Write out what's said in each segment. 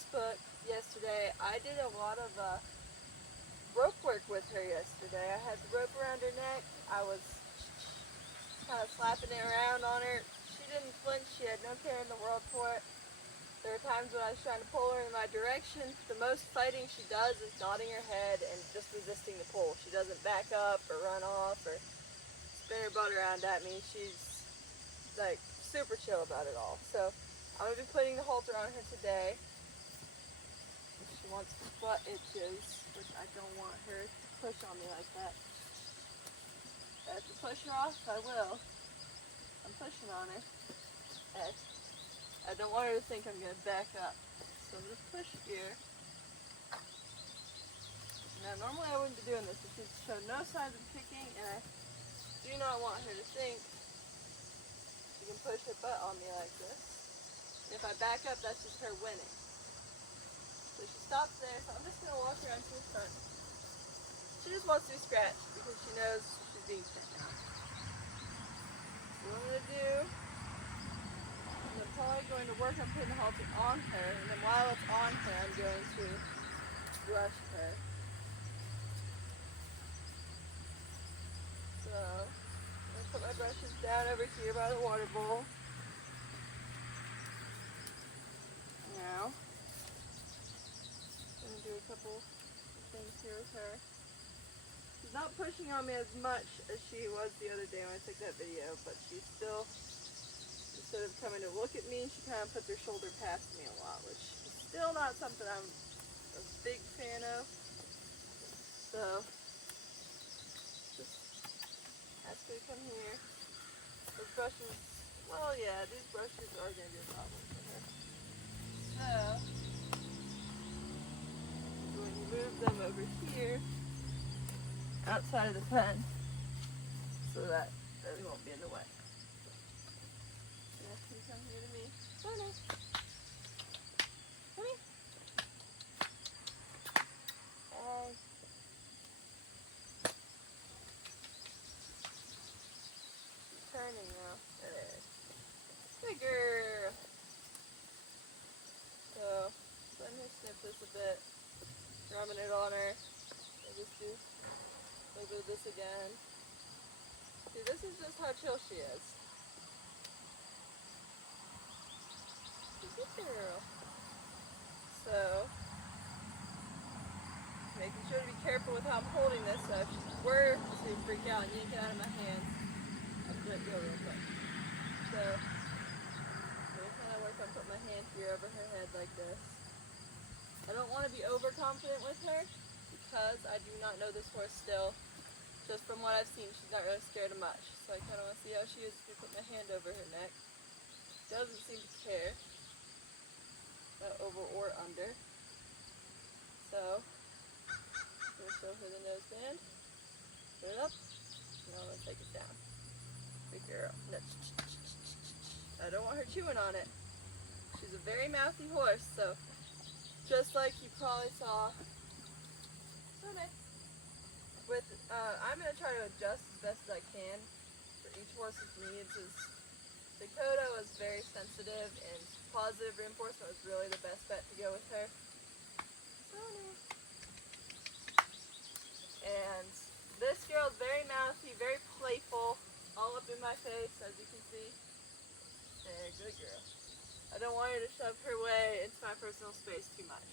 Facebook yesterday. I did a lot of rope work with her yesterday. I had the rope around her neck. I was kind of slapping it around on her. She didn't flinch. She had no care in the world for it. There were times when I was trying to pull her in my direction. The most fighting she does is nodding her head and just resisting the pull. She doesn't back up or run off or spin her butt around at me. She's like super chill about it all. So I'm going to be putting the halter on her today. She wants butt itches, which I don't want her to push on me like that. If I have to push her off, I will. I'm pushing on her. Okay. I don't want her to think I'm going to back up. So I'm going to push here. Now normally I wouldn't be doing this, but she's showed no signs of kicking, and I do not want her to think she can push her butt on me like this. And if I back up, that's just her winning. So she stops there, so I'm just going to walk around to the front. She just wants to be scratched because she knows she's being picked on. So what I'm going to do, I'm probably going to work on putting the halter on her, and then while it's on her, I'm going to brush her. So, I'm going to put my brushes down over here by the water bowl. Now, I'm going to do a couple things here with her. She's not pushing on me as much as she was the other day when I took that video, but she's still, instead of coming to look at me, she kind of puts her shoulder past me a lot, which is still not something I'm a big fan of. So, just ask her to come here. Those brushes, well yeah, these brushes are going to be a problem for her. So, I'm going to move them over here, outside of the pen, so that they won't be in the way. Now, can you come here to me? Sone. Come here. She's turning now. There. Good girl. So, let me snip this a bit, rubbing it on her. I'll just do a little bit of this again. See, this is just how chill she is. Good girl. So, making sure to be careful with how I'm holding this, so if she were to freak out and yank it out of my hands, I'll just let it go real quick. So, I'm going to kind of work on putting my hand here over her head like this. I don't want to be overconfident with her because I do not know this horse still. Just from what I've seen, she's not really scared of much. So I kind of want to see how she is if I put my hand over her neck. Doesn't seem to care. Over or under. So, I'm going to show her the noseband. Put it up. And I'm going to take it down. Good girl. No. I don't want her chewing on it. She's a very mouthy horse, so just like you probably saw Sone. With, I'm going to try to adjust as best as I can for each horse's needs. Dakota was very sensitive, and positive reinforcement was really the best bet to go with her. Sone. And this girl's very mouthy, very playful, all up in my face, as you can see. There, good girl. I don't want her to shove her way into my personal space too much.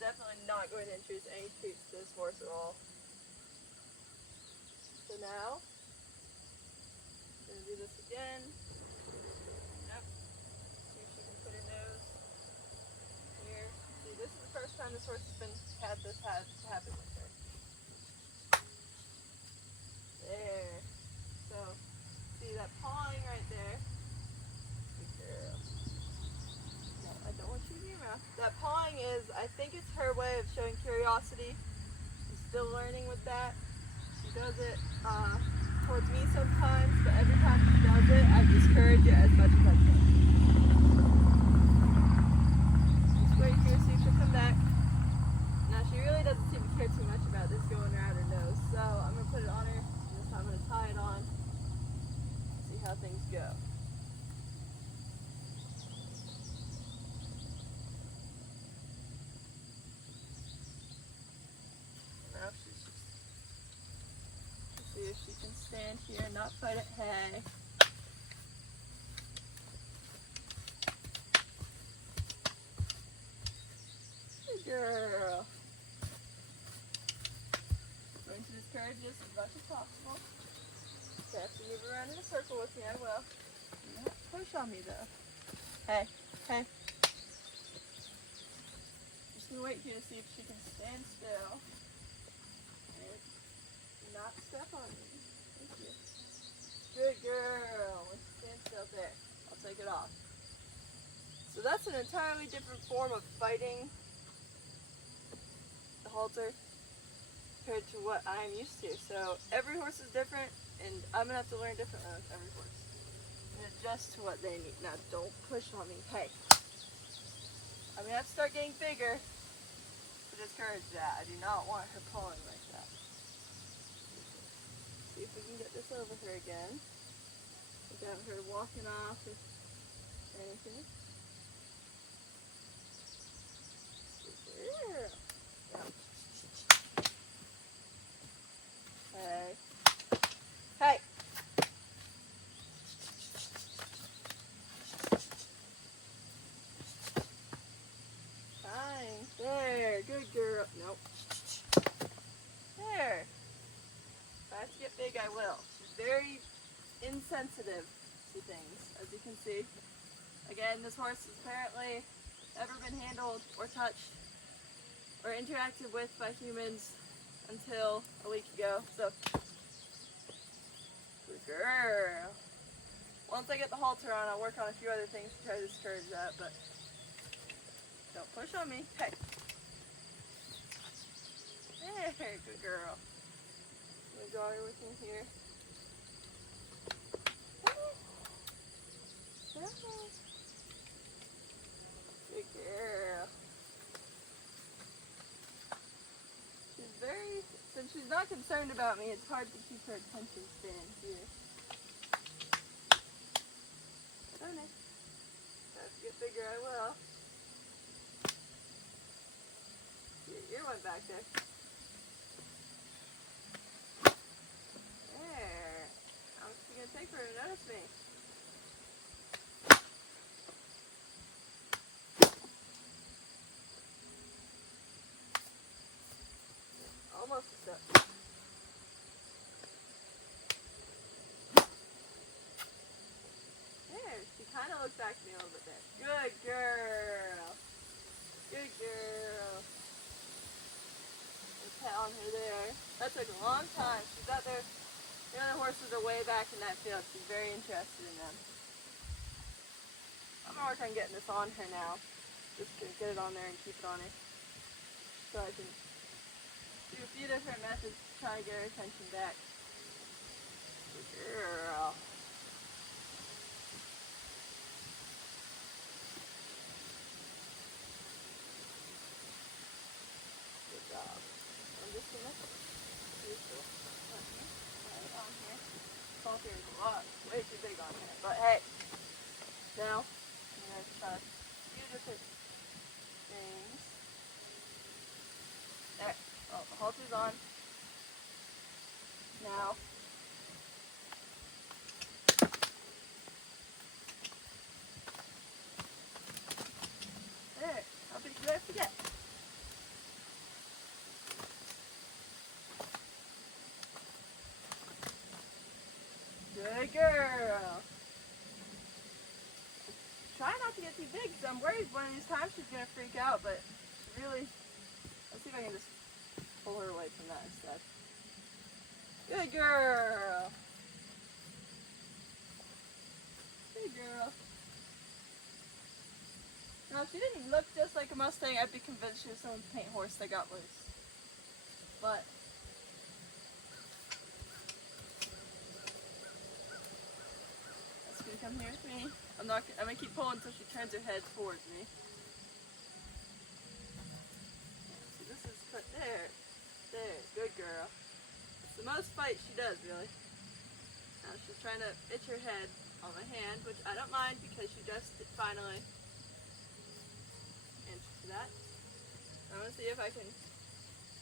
Definitely not going to introduce any treats to this horse at all. So now, I'm going to do this again. Yep. See if she can put her nose here. See, this is the first time this horse has had this happen with her. There. So, see that pawing right there? Good girl. No, I don't want you to be around. That pawing is, I think it's her way of showing curiosity. I'm still learning with that. She does it towards me sometimes, but every time she does it, I discourage it as much as I can. Just wait here, see if she'll come back. Now she really doesn't seem to care too much about this going around her nose, so I'm going to put it on her, and this time I'm going to tie it on, see how things go. can stand here and not fight at hay. Good girl. I'm going to discourage this as much as possible. If I have to move around in a circle with me, I will. Do not push on me though. Hey, hey. Just gonna wait here to see if she can stand still. And not step on me. Thank you. Good girl. Let's stand still there. I'll take it off. So that's an entirely different form of fighting the halter compared to what I'm used to. So every horse is different, and I'm gonna have to learn differently with every horse and adjust to what they need. Now don't push on me. Hey, I'm gonna have to start getting bigger to discourage that. I do not want her pulling like that. See if we can get this over her again without her walking off or anything. Yeah. Hey. Hey. Fine. There. Good girl. Nope. There. If I have to get big, I will. She's very insensitive to things, as you can see. Again, this horse has apparently never been handled or touched or interacted with by humans until a week ago. So, good girl. Once I get the halter on, I'll work on a few other things to try to discourage that, but don't push on me. Hey. There, good girl. I'm gonna draw her with me here. Good girl. She's very, since she's not concerned about me, it's hard to keep her attention span here. Sone. If I have to get bigger, I will. Your ear went back there. There. How much is it going to take for her to notice me? Almost a step. There, she kind of looked back to me a little bit there. Good girl. Good girl. And pat on her there. That took a long time. She's out there. The other horses are way back in that field. She's very interested in them. I'm going to work on getting this on her now. Just to get it on there and keep it on her. So I can do a few different methods to try to get her attention back. Good girl. Good job. I'm just gonna use this right on here. Halter is a lot, way too big on here. But hey, now I'm gonna try a few different things. There. Oh, the halter's on. Now, there. How big did I forget? Good girl. Try not to get too big because I'm worried one of these times she's going to freak out, but really, let's see if I can just pull her away from that instead. Good girl. Good girl. Now, if she didn't look just like a Mustang, I'd be convinced she was some paint horse that got loose. But that's gonna come here with me. I'm gonna keep pulling until she turns her head towards me. So this is cut there. There, good girl. It's the most fight she does, really. Now she's trying to itch her head on my hand, which I don't mind because she just finally answered to that. I'm gonna see if I can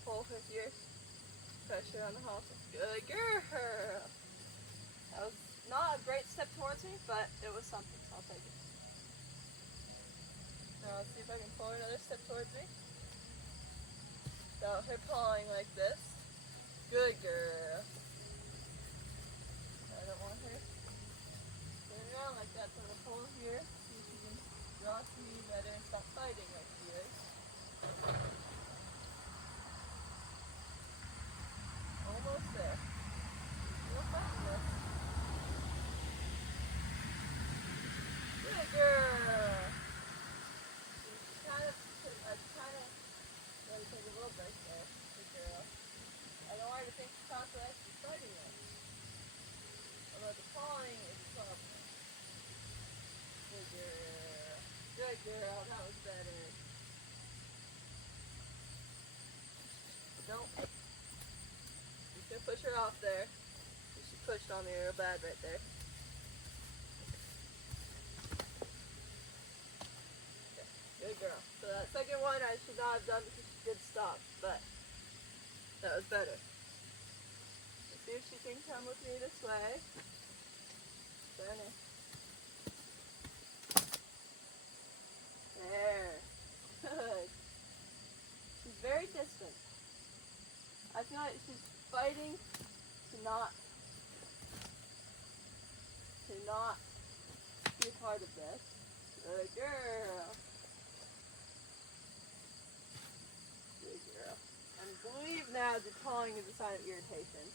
pull her here, push her on the halter. Good girl. step towards me, but it was something, so I'll take it. Now let's see if I can pull her another step towards me. So her pawing like this. Good girl. I don't want her turn around like that, so I'm gonna pull her here, see if she can draw to me better and stop fighting like she is. Almost there. Still fighting this. Good girl. She kind of let her take a little break there. Good girl. I don't want her to think she's constantly actually fighting it. Although the pawing is a problem. Good girl. Good girl. That was better. Don't. Just gonna push her off there. She pushed on me real bad right there. Okay. Good girl. So that second one I should not have done because she did stop, but that was better. Let's see if she can come with me this way. Sone. There. Good. She's very distant. I feel like she's fighting to not be a part of this. Good girl. Good girl. I believe now the pawing is a sign of irritation,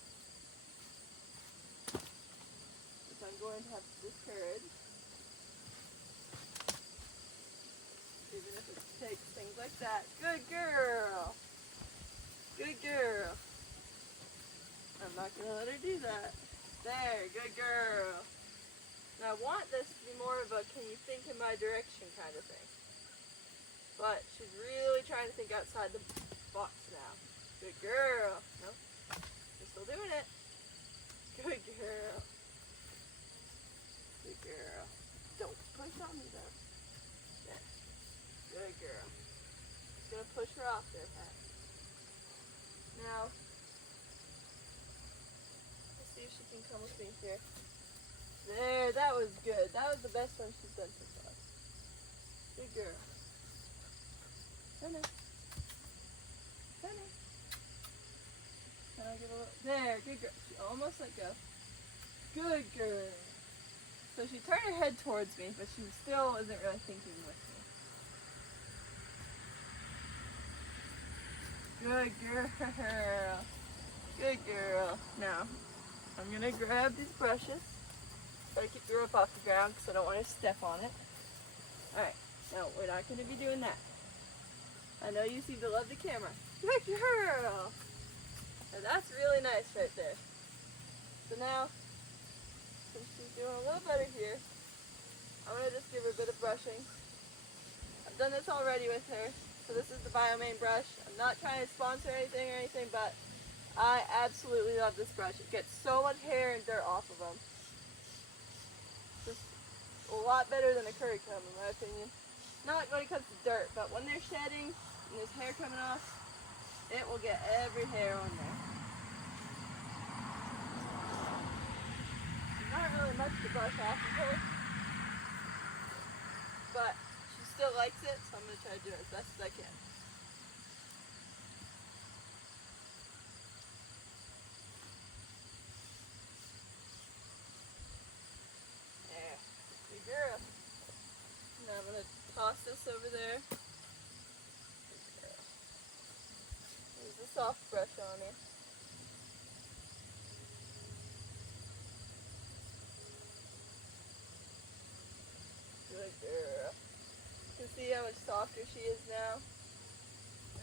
which I'm going to have to discourage. Even if it takes things like that. Good girl. Good girl. I'm not going to let her do that. There, good girl. Now I want this to be more of a can you think in my direction kind of thing. But she's really trying to think outside the box now. Good girl. No, you're still doing it. Good girl. Good girl. Don't push on me though. Yeah. Good girl. Just gonna push her off there, Pat. Now, let's see if she can come with me here. There, that was good. That was the best one she's done so far. Good girl. Sone. Sone. Can I give a little? There, good girl. She almost let go. Good girl. So she turned her head towards me, but she still isn't really thinking with me. Good girl. Good girl. Now, I'm going to grab these brushes. Try to keep the rope off the ground because I don't want to step on it. Alright, now we're not going to be doing that. I know you seem to love the camera. Good girl! Now that's really nice right there. So now, since she's doing a little better here, I'm going to just give her a bit of brushing. I've done this already with her. So this is the Biomane brush. I'm not trying to sponsor anything, but I absolutely love this brush. It gets so much hair and dirt off of them. Just a lot better than a curry comb in my opinion. Not when it comes to dirt, but when they're shedding and there's hair coming off, it will get every hair on there. There's not really much to brush off of her, but she still likes it, so I'm going to try to do it as best as I can. There. Good girl. Now I'm going to toss this over there. Good girl. Use the soft brush on her. Good girl. You can see how much softer she is now.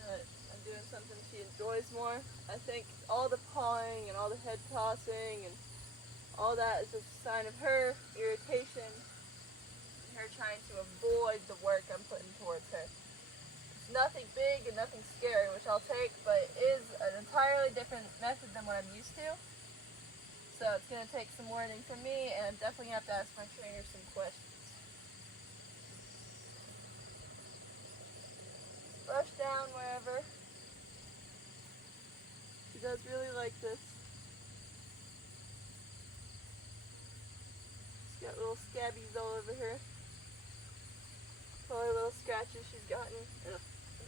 I'm doing something she enjoys more. I think all the pawing and all the head tossing and all that is just a sign of her irritation and her trying to avoid the work I'm putting towards her. It's nothing big and nothing scary, which I'll take, but it is an entirely different method than what I'm used to. So it's going to take some learning from me, and I'm definitely going to have to ask my trainer some questions. Brush down wherever. She does really like this. Just got little scabbies all over her. Probably little scratches she's gotten in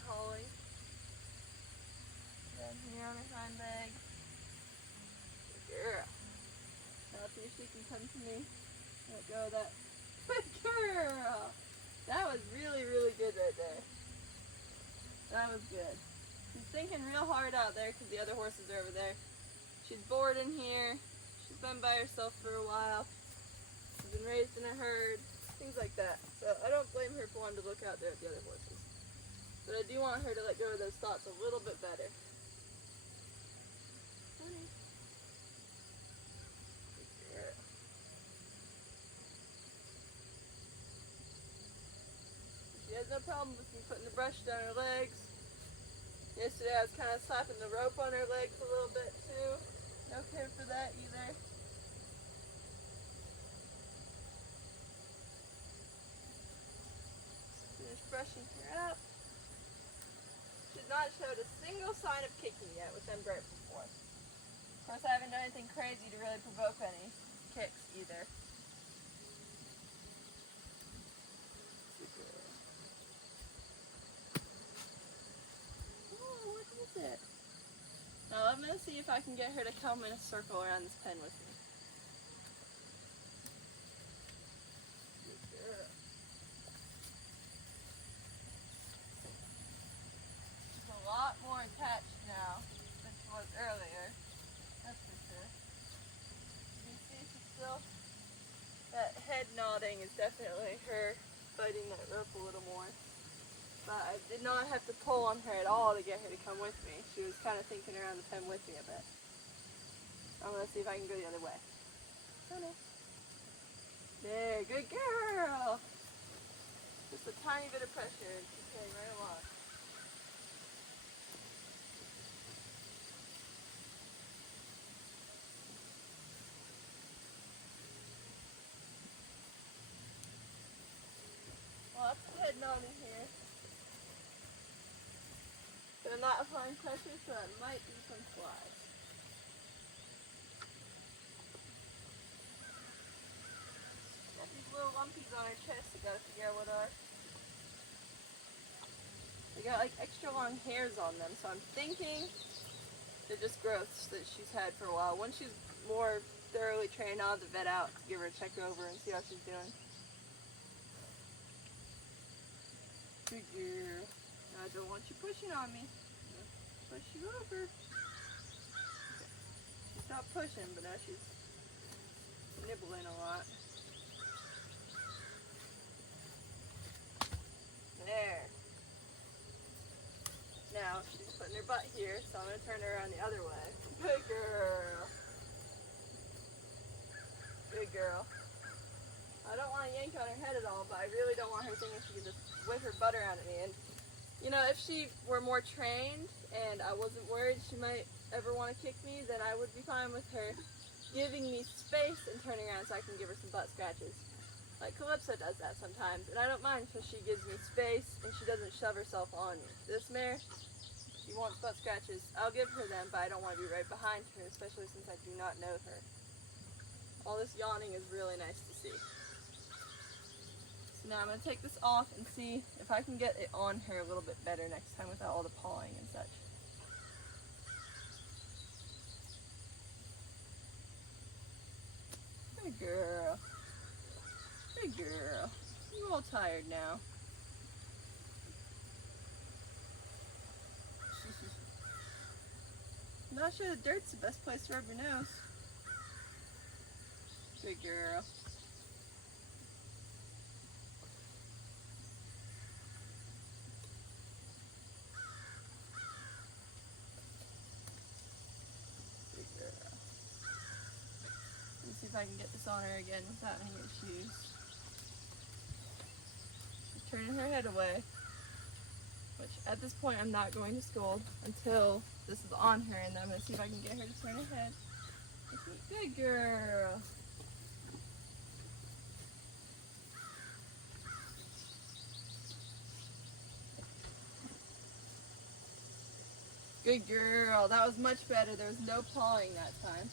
hauling. Down here on her hind leg. Good girl. Now see if she can come to me. Let go of that. Good girl! That was really, really good right there. That was good. She's thinking real hard out there because the other horses are over there. She's bored in here. She's been by herself for a while. She's been raised in a herd. Things like that. So I don't blame her for wanting to look out there at the other horses. But I do want her to let go of those thoughts a little bit better. Honey. Good girl. She has no problem with me putting the brush down her legs. Yesterday I was kind of slapping the rope on her legs a little bit too. No care for that either. Brushing her up. She's not showed a single sign of kicking yet with them burps before. Of course, I haven't done anything crazy to really provoke any kicks either. Oh, what is it? Now I'm going to see if I can get her to come in a circle around this pen with me. Attached now than she was earlier. That's for sure. You can see she's still, that head nodding is definitely her fighting that rope a little more. But I did not have to pull on her at all to get her to come with me. She was kind of thinking around the pen with me a bit. I'm going to see if I can go the other way. Sone. There, good girl! Just a tiny bit of pressure and she's going right along. Lots of head nodding here. But I'm not applying pressure, so it might be some flies. Got these little lumpies on her chest, I gotta figure out what are. They got like extra long hairs on them, so I'm thinking they're just growths that she's had for a while. Once she's more thoroughly trained, I'll have the vet out to give her a check over and see how she's doing. Good girl. I don't want you pushing on me. Push you over. Okay. She stopped pushing, but now she's nibbling a lot. There. Now she's putting her butt here, so I'm going to turn her around the other way. Good girl. Good girl. I don't want to yank on her head at all, but I really don't want her thinking she can just whip her butt around at me. And, you know, if she were more trained and I wasn't worried she might ever want to kick me, then I would be fine with her giving me space and turning around so I can give her some butt scratches. Like Calypso does that sometimes, and I don't mind because she gives me space and she doesn't shove herself on me. This mare, she wants butt scratches. I'll give her them, but I don't want to be right behind her, especially since I do not know her. All this yawning is really nice to see. Now I'm going to take this off and see if I can get it on her a little bit better next time without all the pawing and such. Good girl. Good girl. You're all tired now. I'm not sure the dirt's the best place to rub your nose. Good girl. See if I can get this on her again without any issues. She's turning her head away, which at this point I'm not going to scold until this is on her, and then I'm going to see if I can get her to turn her head. Good girl. Good girl. That was much better. There was no pawing that time.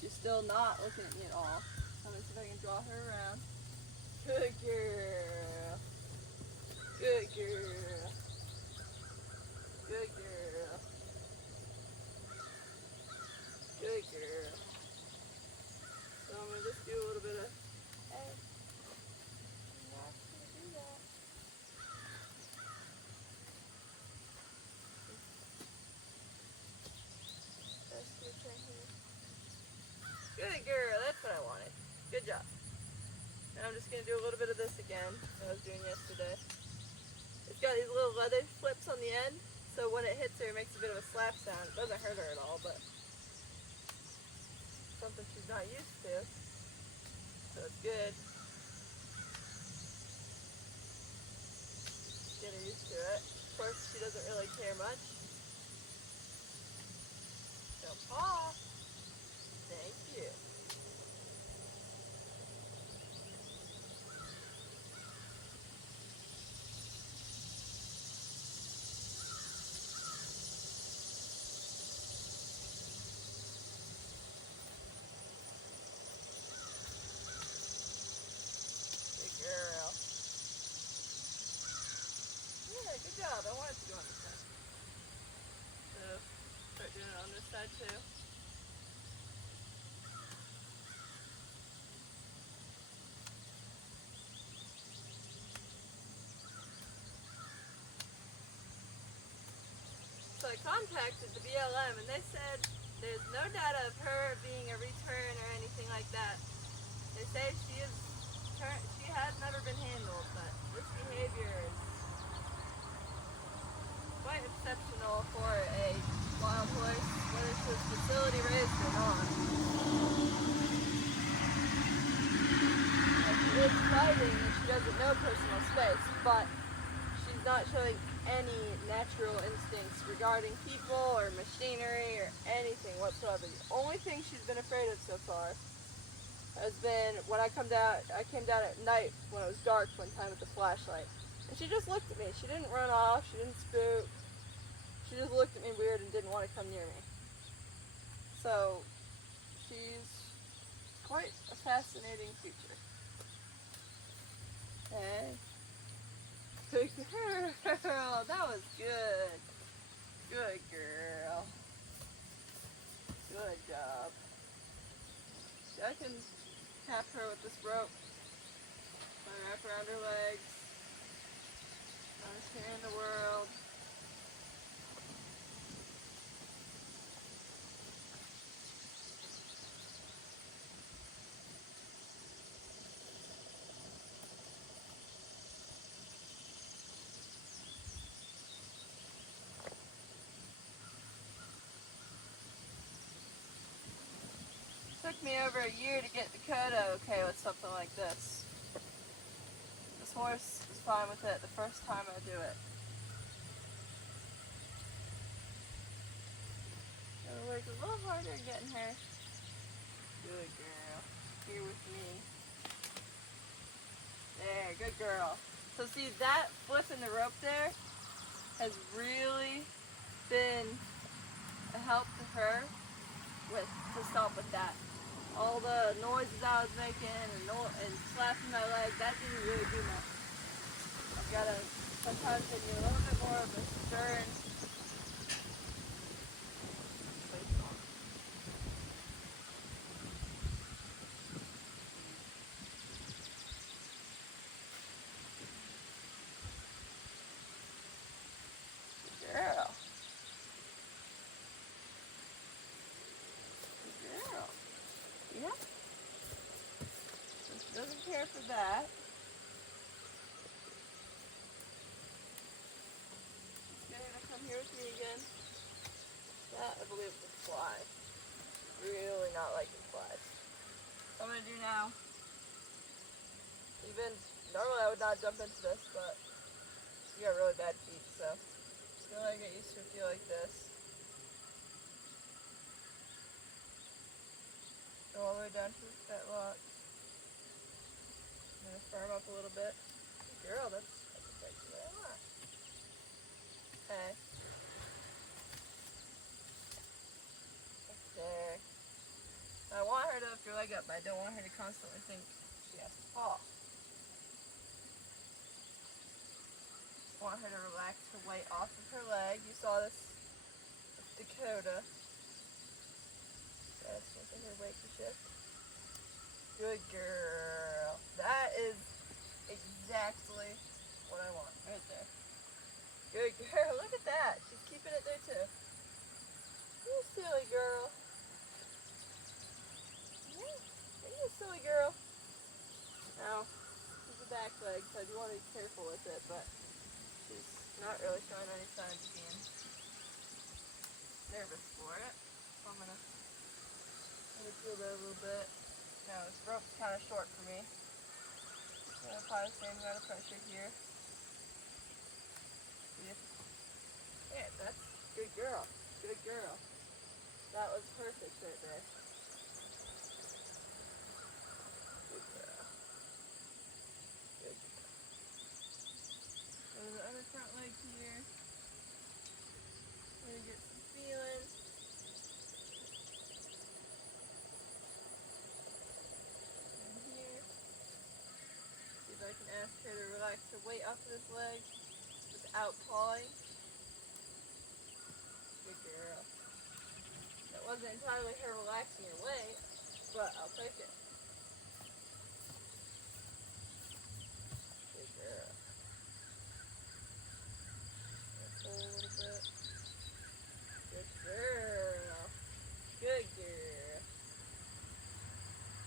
She's still not looking at me at all. Let me see if I can draw her around. Good girl. Good girl. Good girl. Good girl. So I'm going to just do a little bit of, hey, I'm not going to do that. That's good right here. Good girl, that's what I wanted. Good job. And I'm just going to do a little bit of this again, that I was doing yesterday. It's got these little leather flips on the end, so when it hits her, it makes a bit of a slap sound. It doesn't hurt her at all, but something she's not used to, so it's good. Get her used to it. Of course, she doesn't really care much. So paw. Thank you. Good girl. Yeah, good job. I wanted to go on this side. So, start doing it on this side too. So I contacted the BLM and they said there's no data of her being a return or anything like that. They say she has never been handled, but this behavior is quite exceptional for a wild horse, whether she was facility raised or not. Like, she is fighting and she doesn't know personal space, but she's not showing any natural instincts regarding people or machinery or anything whatsoever. The only thing she's been afraid of so far has been when I came down at night when it was dark one time with the flashlight. And she just looked at me. She didn't run off, she didn't spook. She just looked at me weird and didn't want to come near me. So she's quite a fascinating creature. Okay. Good girl. That was good. Good girl. Good job. See, I can tap her with this rope. I wrap around her legs. Best hair in the world. Took me over a year to get Dakota okay with something like this. This horse is fine with it the first time I do it. Gotta work a little harder getting her. Good girl. Here with me. There, good girl. So see, that flip in the rope there has really been a help to her to stop with that. All the noises I was making and slapping my leg, that didn't really do much. I've got to sometimes give you a little bit more of a stern place on. Good girl. Good girl. Yeah. So she doesn't care for that. She's gonna come here with me again. That, I believe, is a fly. Really not liking flies. So I'm gonna do now. Normally I would not jump into this, but you got really bad feet, so just gonna let her get used to a feel like this. Go all the way down to the fetlock. I'm gonna firm up a little bit. Good girl, that's exactly what I want. Okay. There. I want her to lift her leg up, but I don't want her to constantly think she has to fall. Just want her to relax her weight off of her leg. You saw this with Dakota. So that's making her weight to shift. Good girl. That is exactly what I want right there. Good girl. Look at that. She's keeping it there too. You silly girl. You silly girl. Now, she's a back leg, so I do want to be careful with it, but she's not really showing any signs of being nervous for it. So I'm gonna feel that a little bit. Now, this rope's kind of short for me. So I'll apply the same amount of pressure here. Yeah, that's good girl. Good girl. That was perfect right there. Good girl. Good girl. Go to the other front leg here. Let me get some feeling. And here. See if I can ask her to relax her weight off of this leg without pawing. Good girl. That wasn't entirely her relaxing her weight, but I'll take it. Good girl. Pull a little bit. Good girl. Good girl.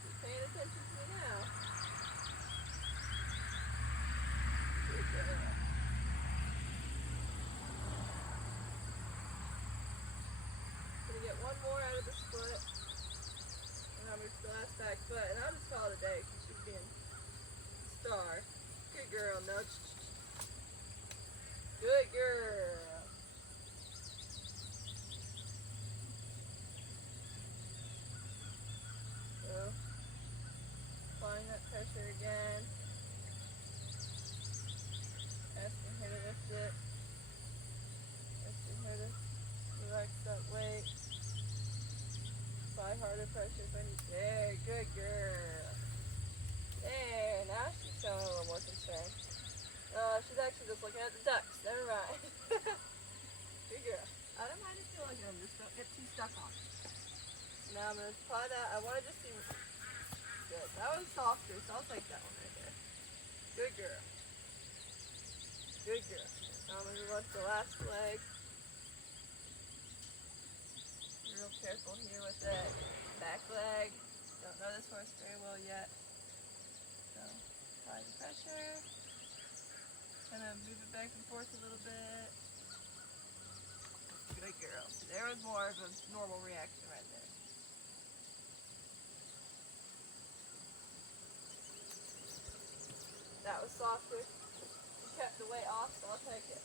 She's paying attention to me now. Good girl. Gonna get one more out of the split. And I'll move to the last back foot. And I'll just call it a day because she's being a star. Good girl. No. Good girl. So, applying that pressure again. Asking her to lift it. Asking her to relax that weight. Apply harder pressure if I need. There, good girl. There, now she's showing a little more concern. She's actually just looking at the ducks. Never mind. Good girl. I don't mind if you look at them, just don't get too stuck on. Now I'm going to apply that. I want to just see. Good. That was softer, so I'll take that one right there. Good girl. Good girl. Now I'm going to move on to the last leg. Be real careful here with that back leg. Don't know this horse very well yet. So apply the pressure. Kind of move it back and forth a little bit. Good girl. There was more of a normal reaction right there. That was softer. You kept the weight off, so I'll take it.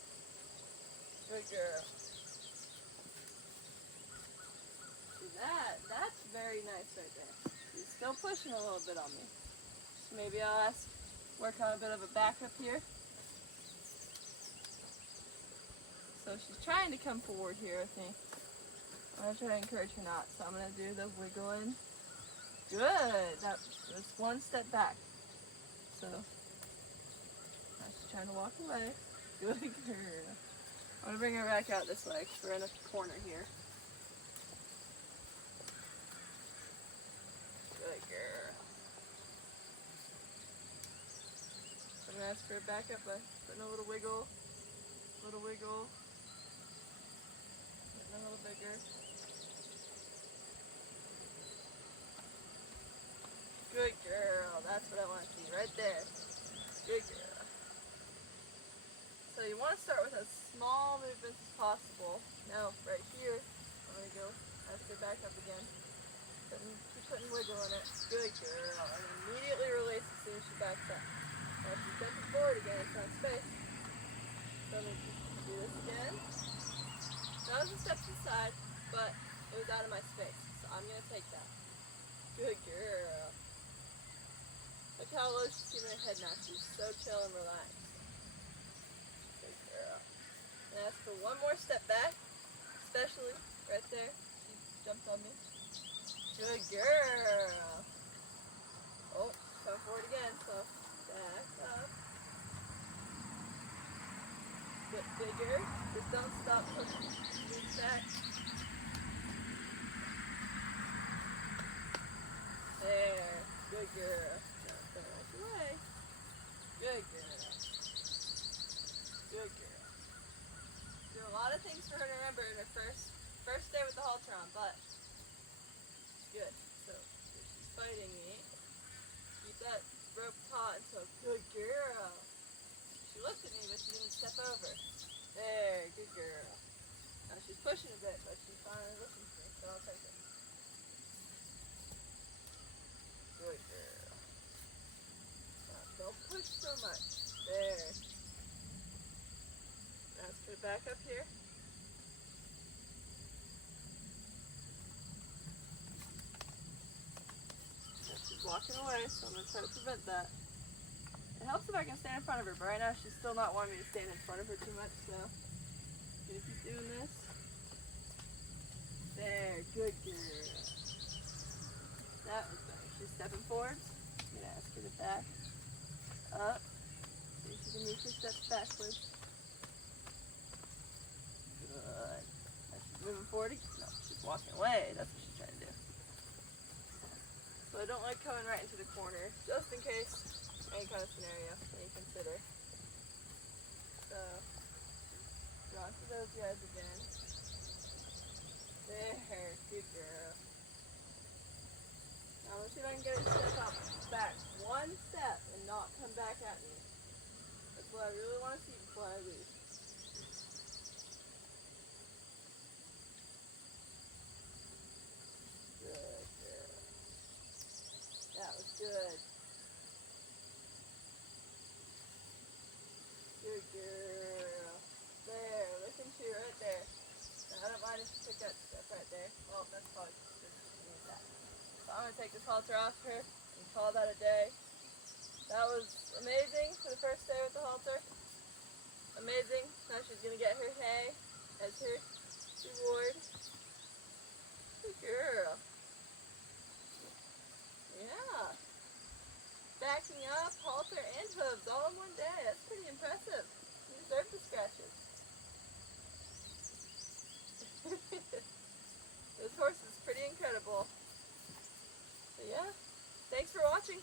Good girl. See that's very nice right there. She's still pushing a little bit on me. So maybe I'll work on a bit of a backup here. So she's trying to come forward here with me. I'm going to try to encourage her not. So I'm going to do the wiggling. Good. That was one step back. So now she's trying to walk away. Good girl. I'm going to bring her back out this way because we're in a corner here. Good girl. So I'm going to ask for a backup by putting a little wiggle. Little wiggle. A little bigger. Good girl. That's what I want to see right there. Good girl. So you want to start with as small movements as possible. Now, right here, I'm going to go ask her back up again. Keep putting wiggle in it. Good girl. And immediately release as soon as she backs up. Now she's jumping forward again. It's not space. So I'm going to do this again. That was a step to the side, but it was out of my space, so I'm going to take that. Good girl. Look how low she's keeping her head now. She's so chill and relaxed. Good girl. And ask for one more step back, especially right there. She jumped on me. Good girl. Oh, come forward again, so back up. Get bigger. Just don't stop pushing. Move back. There. Good girl. Now finish away. Good girl. Good girl. Do a lot of things for her to remember in her first day with the halter on, but good. So if she's fighting me, keep that rope taut and so good girl. She looked at me but she didn't step over. There, good girl. Now she's pushing a bit, but she finally listens to me, so I'll take it. Good girl. Now don't push so much. There. Now let's put it back up here. Now she's walking away, so I'm going to try to prevent that. It helps if I can stand in front of her, but right now she's still not wanting me to stand in front of her too much, so I'm going to keep doing this. There, good girl. That was better. She's stepping forwards. I'm going to ask her to back up. See if she can move her steps backwards. Good. Now she's moving forward. No, she's walking away. That's what she's trying to do. So I don't like coming right into the corner, just in case any kind of scenario that you consider. So, draw to those guys again. There, good girl. Now let's see if I can get her to step up back one step and not come back at me. That's what I really want to see before I leave. Good girl. That was good. Good girl. There, listen to her right there. Now, I don't mind if you took that step right there. Well, that's probably good. Need that. So I'm going to take this halter off her and call that a day. That was amazing for the first day with the halter. Amazing. Now she's going to get her hay as her reward. Good girl. Yeah. Backing up, halter, and hooves all in one day. That's pretty impressive. You deserve the scratches. This horse is pretty incredible. So yeah, thanks for watching.